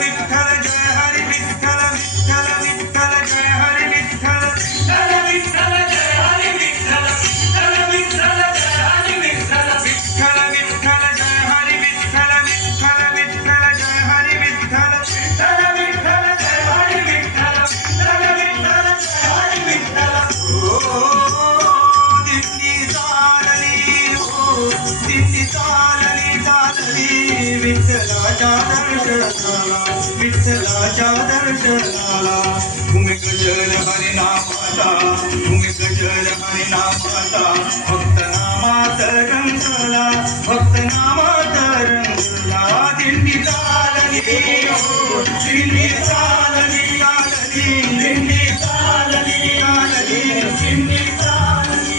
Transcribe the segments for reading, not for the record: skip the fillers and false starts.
विठ्ठल जय हरी विठ्ठल विठ्ठल विठ्ठल जय हरी विठ्ठल विठ्ठल विठ्ठल जय हरी विठ्ठल विठ्ठल विठ्ठल जय हरी विठ्ठल विठ्ठल विठ्ठल जय हरी विठ्ठल विठ्ठल विठ्ठल जय हरी विठ्ठल विठ्ठल विठ्ठल जय हरी विठ्ठल विठ्ठल विठ्ठल जय हरी विठ्ठल दिंडी चालली दिंडी चालली विठ्ठलाच्या दर्शनाला विठ्ठलाच्या दर्शनाला तुम्ही गजर हरिनामाचा तुम्ही गजर हरिनामाचा भक्त नामात रंगला भक्त नामात रंगला दिंडी चालली दिंडी चालली चालली दिंडी चालली चालली दिंडी चालली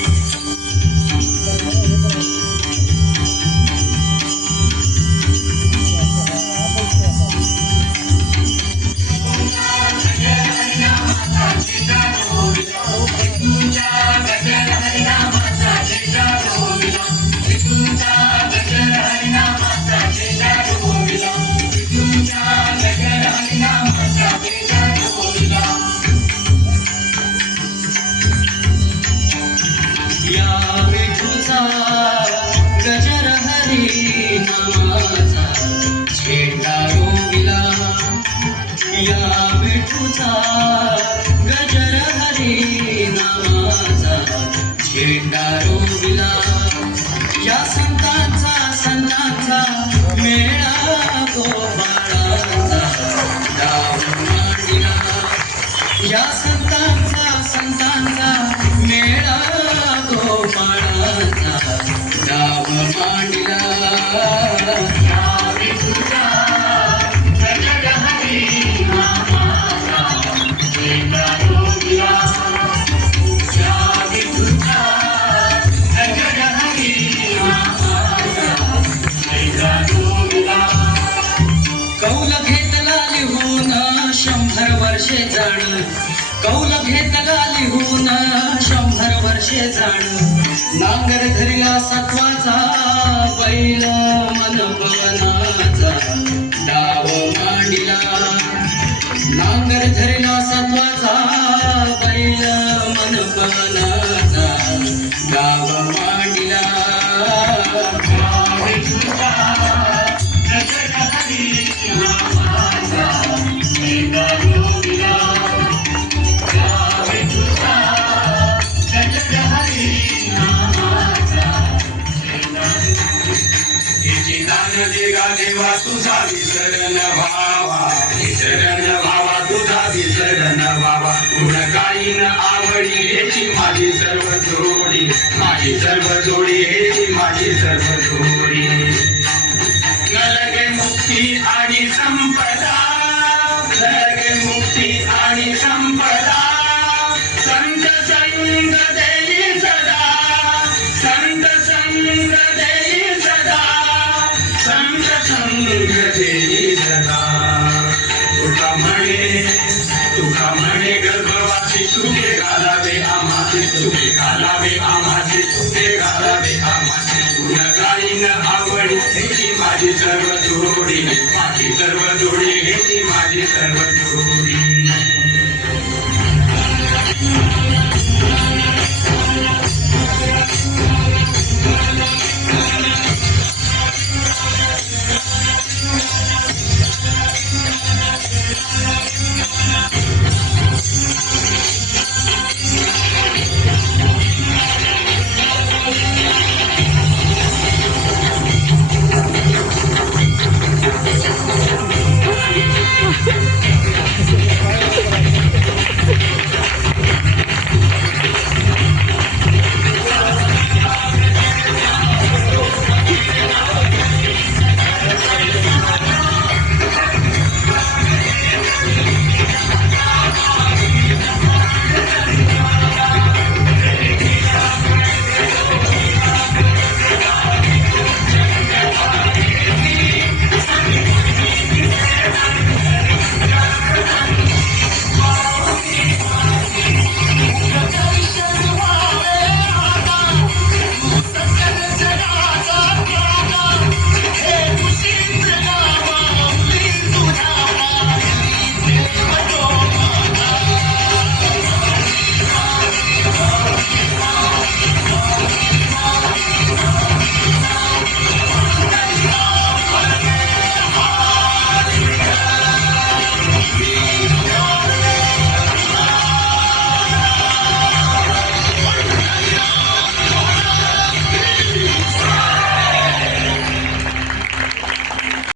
गजर हरी नामाचा झेंडा रोविला या विठूचा गजर हरी नामाचा झेंडा रोविला या संतांचा मेळा गोपाळाचा डाव मांडिला या संतांचा मेळा गोपाळाचा डाव मांडिला कौल घेतला लिहून 100 वर्षे जाण कौल घेतला लिहून 100 वर्षे जाण नांगर धरला सत्वाचा बैल मन पवनाचा डाव मांडिला नांगर धरला सत्वाचा बैल मन पवनाचा डाव मांडिला देवा तुझा विसरण व्हावा तुझा विसरण व्हावा गुण गाईन आवडी हेची माझी सर्व जोडी हेची माझी सर्व जोडी न लगे मुक्ती आणि संपदा संत संग देई सदा संत संग देई सदा संग देई सदा तुका म्हणे गर्भवासी सुखे घालावे आम्हाचे सुखे घालावे आम्हाचे गुण गाईन आवडी हेची माझी सर्व जोडी हेची माझी सर्व जोडी